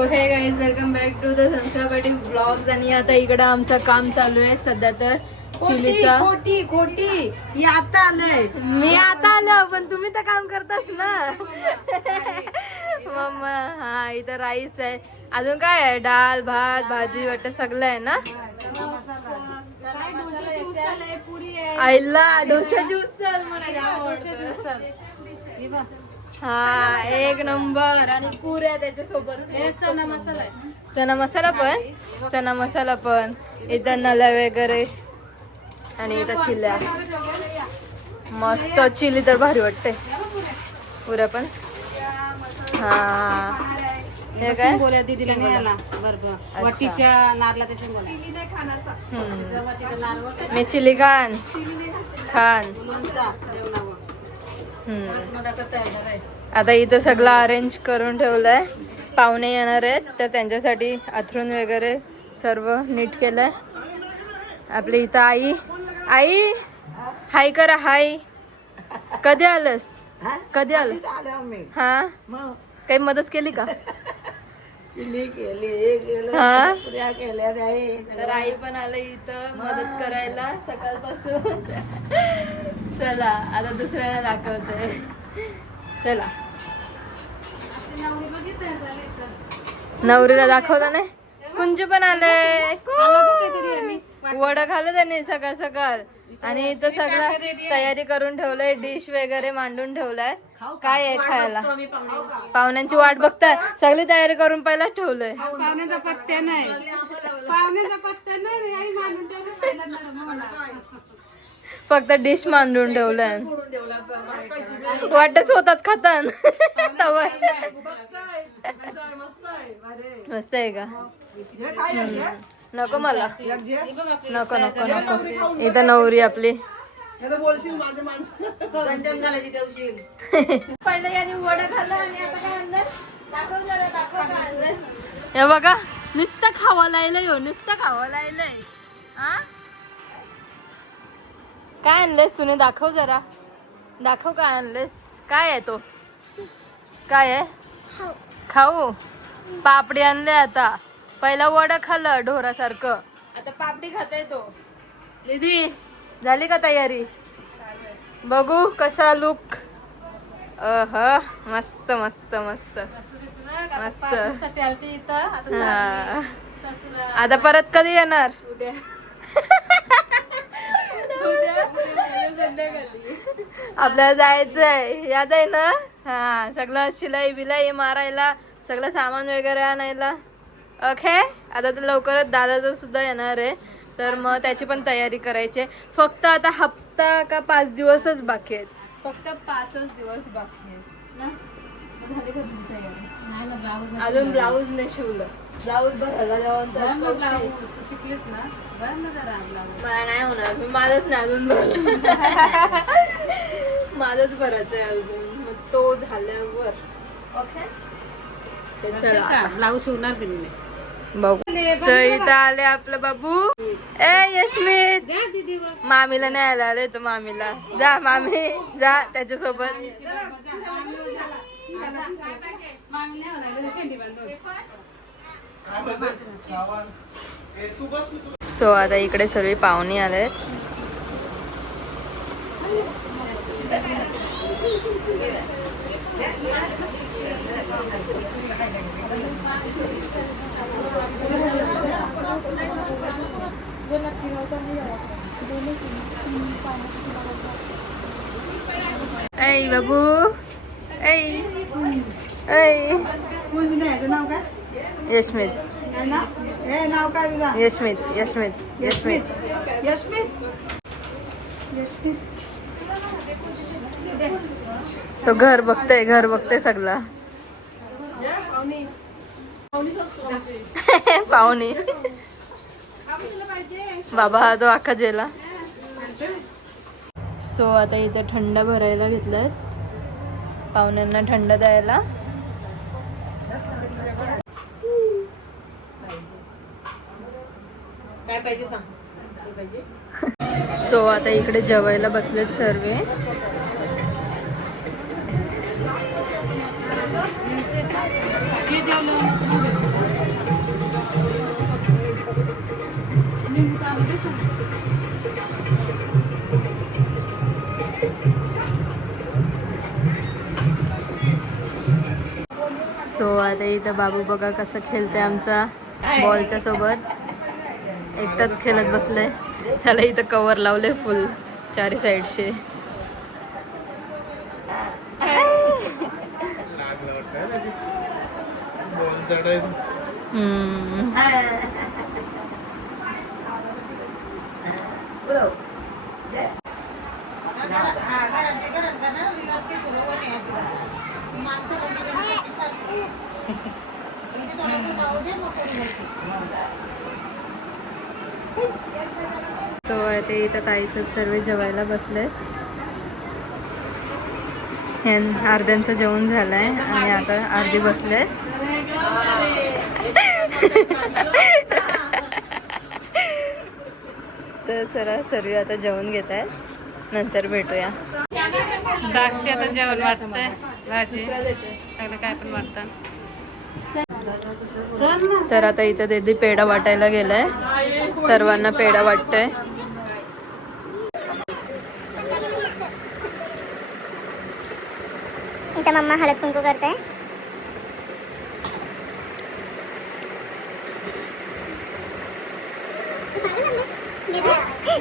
Hey guys welcome back to the blogs आणि आता इकडं आमचं काम चालू आहे सध्या तर चिलीचा. खोटी खोटी ही आता आलंय. मी आता आलो पण तुम्ही तर काम करतास ना. मम्मा हा इथं राईस आहे. अजून काय आहे? डाळ भात भाजी वाटत सगळं आहे ना? आईला डोशाची उचल मला. हा एक नंबर. आणि पुऱ्या त्याच्यासोबत. चना मसाला चना मसाला पण? चना मसाला पण. इथं नल्या वगैरे. आणि इथं चिल्ल्या. मस्त चिली तर भारी वाटते. पुऱ्या पण? हा. हे काय? बोल्या दीदीला नाही आला बरोबर अच्छा. वटीच्या नारला त्याच्या बोला हम्म. वटीचा नारळ मी चिली खान. खान. आता इथं सगळं अरेंज करून ठेवलंय. पाहुणे येणार आहेत तर त्यांच्यासाठी अथरून वगैरे सर्व नीट केलंय. आपली इथं आई. आई! हाय करा हाय. कधी आलंस? कधी आलं? हा? मग? काही मदत केली का? केली केली केलं पुऱ्या केल्या नाही तर आई पण आलं इथं मदत करायला सकाळपासून. चला आता दुसऱ्याला दाखवतोय चला. नवरीला दाखवलं नाही? कुंज पण आले वडा खाल्लं त्यांनी सकाळ सकाळ. आणि इथं सगळं तयारी करून ठेवलंय डिश वगैरे मांडून ठेवलाय. काय आहे खायला? पाहुण्यांची. वाट बघताय. सगळी तयारी करून पहिला ठेवलंय. पाहुण्याचा पत्त्या नाही. पाहुण्याचा पत्त्या नाही आई मानून ठेवलं पहिल्यांदा मला. फक्त डिश मांडून ठेवलंय. वाटत स्वतःच खातान. तवा. मस्त आहे का. नको मला. नको नको नको. इथं नवरी आपली. हे बघा. नुसतं खावा लायलंय हो नुसतं खावा लायलंय हा काय आणलंयस तुने? दाखव जरा. दाखव काय आणलंयस. काय आहे तो? काय आहे? खाऊ. पापडी आणले आता. पहिला वडा खाल्लं ढोरासारखं. आता पापडी खाताय तो. निधी झाली का तयारी? बघू कसा लुक अह मस्त मस्त मस्त. मस्त. हा. आता परत कधी येणार? उद्या. आपल्याला जायचंय. याद आहे ना? हा सगळं शिलाई बिलाई मारायला सगळं सामान वगैरे आणायला. ओके आता तर लवकरच दादाचं सुद्धा येणार आहे. तर मग त्याची पण तयारी करायची. फक्त आता हप्ता का पाच दिवसच बाकी आहेत? फक्त पाचच दिवस बाकी आहेत. ना? अजून ब्लाऊज नाही शिवलं. ब्लाऊज भरायला जाऊन ब्लाऊज तू शिकलीस ना? बरं ना जरा ब्लाऊज. मला नाही होणार. मी माझंच नाही अजून भरलं. माझंच भरायचं आहे अजून. मग तो झाल्यावर. ओके. ते चला. ब्लाऊज शिवणार पण नाही बघू. So, इथं आले आपलं बाबू. ए यशमित मामीला न्यायला आले तर मामीला. जा मामी. जा त्याच्यासोबत. सो आता इकडे सर्व पाहुणे आले. ऐ बाबू ऐ ऐ. मुलगी नाव काय? यशमित. हे नाव काय तुझा? यशमित. यशमित. यशमित? यशमित. तो घर बघतोय घर बघतोय सगळा. पाहुणे. बाबा हा तो अख्खा जेला. सो आता इथे थंड भरायला घेतलाय. पाहुण्यांना थंड द्यायला. सो आता इकडे जेवायला बसलेत सर्वे. सो आता इथं बाबू बघा कसं खेळतंय आमचा बॉलच्या सोबत. एकटाच खेळत बसलाय त्याला इथं कवर लावले फुल चारी साईडचे हम्म. सो ते इथं ताईसच सर्व जेवायला बसले अर्ध्यांचं जेवण झालंय आणि आता अर्धी बसले तर चला सर्व आता जेवण घेत आहेत नंतर भेटूया. साक्षी आता जेवण वाटतंय. भाजी सगळं काय पण वाटतं. तर आता इथं दीदी पेढा वाटायला गेलाय. सर्वांना पेढा वाटतोय. इथं मम्मा हळद कुंकू करते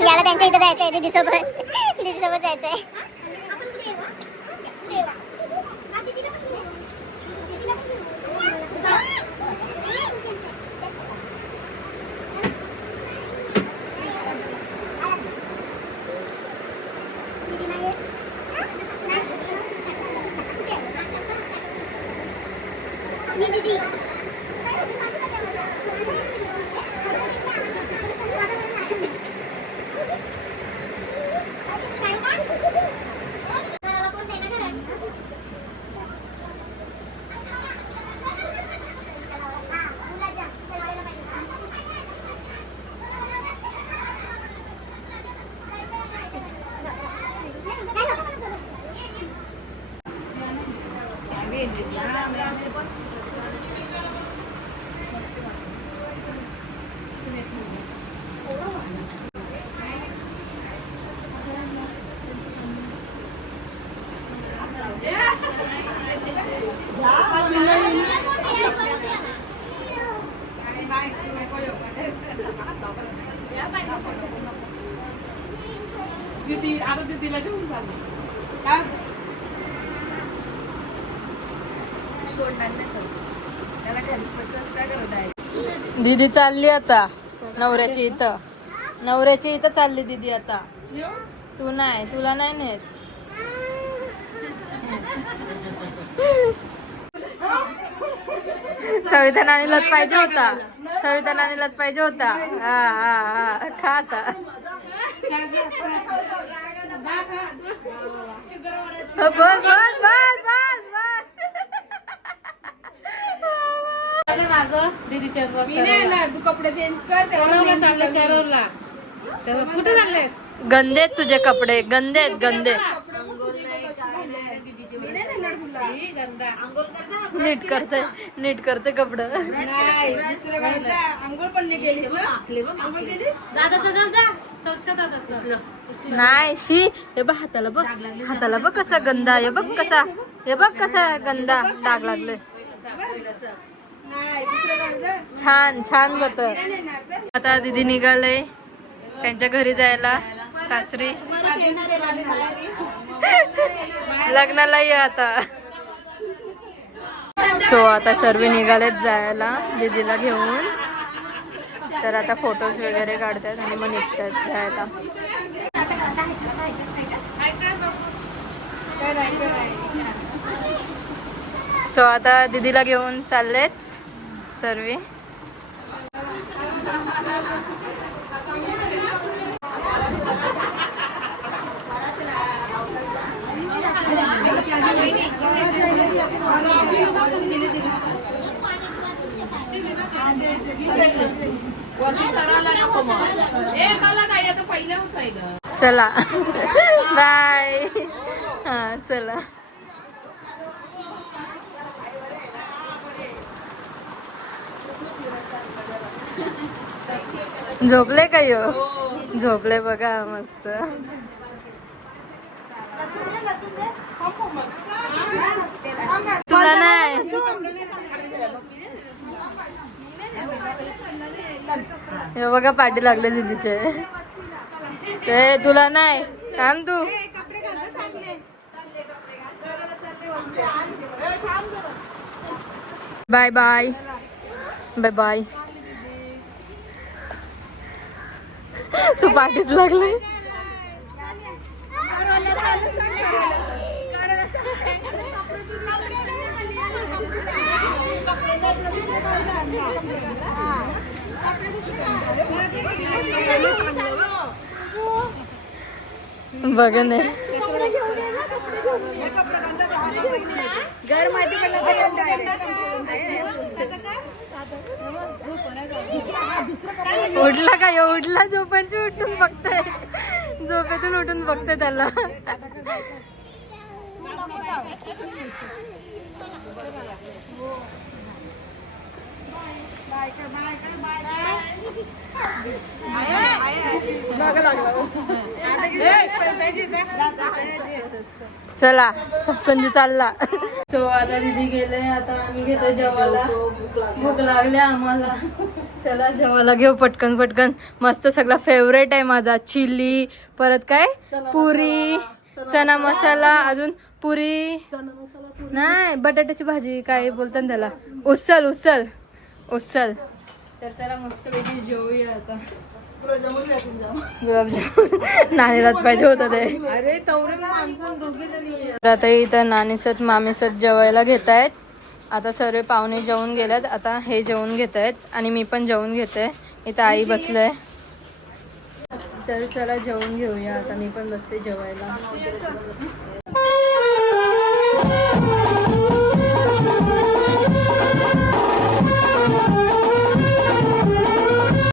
याला त्यांच्या इथं जायचंय. দিদি चालू का दीदी चालली आता नवऱ्याची इथं. नवऱ्याची इथं चालली दीदी आता. तू नाही तुला नाही नेत. सविता नानीलाच पाहिजे होता. सविता नानीलाच पाहिजे होता. हा हा हा. खा आता. बस बस बस बस बस. मी नाही ना तू कपडे चेंज कर चरवला चाललं चरवला कुठे चाललेस? गंदे आहेत तुझे कपडे गंदे आहेत गंदे. नीट करते नीट करते कपडे. आंघोळ पण नाही केलीस नाही शी हे बघ हाताला बघ. हाताला बघ कसा गंदा हे बघ कसा हे बघ कसा गंदा डाग लागले छान छान बत आता दिदी निघालय त्यांच्या घरी जायला सासरी. लग्नाला ये आता. सो आता सर्व निघालेत जायला दीदीला घेऊन. तर आता फोटोज वगैरे काढतात आणि मग निघतात जायला. सो आता दीदीला घेऊन चाललेत सर्व. चला. बाय. हा चला. झोपले का यो? झोपले बघा मस्त. तुला नाही. हे बघा पाठी लागले दीदीचे. ते तुला नाही थांब तू. Bye bye. Bye bye. तू पाठीच लागली. बघ नाही उठला का यो? उठला झोपांची उठून बघताय. झोपेतून उठून बघते त्याला. चला सप्तंजी चालला. सो आता दीदी गेले आता आम्ही घेतो जेवायला. भूक लागली आम्हाला. चला जेवायला घेऊ पटकन पटकन. मस्त सगळा फेवरेट आहे माझा. चिली परत काय? पुरी चना मसाला अजून पुरी. नाही बटाट्याची भाजी काय बोलतात ना त्याला. उसल उसल उसल तर चला मस्त पैकी जेवूया आता. गुलाबजामुन. नानीलाच पाहिजे होतं ते. अरे तर आता इथं नानीसत मामीसत जेवायला घेत आहेत आता सर्व पाहुणे जेवून गेल्यात आता हे जेवून घेत आहेत आणि मी पण जेवून घेते. इथं आई बसलंय. तर चला जेवून घेऊया. आता मी पण बसते जेवायला.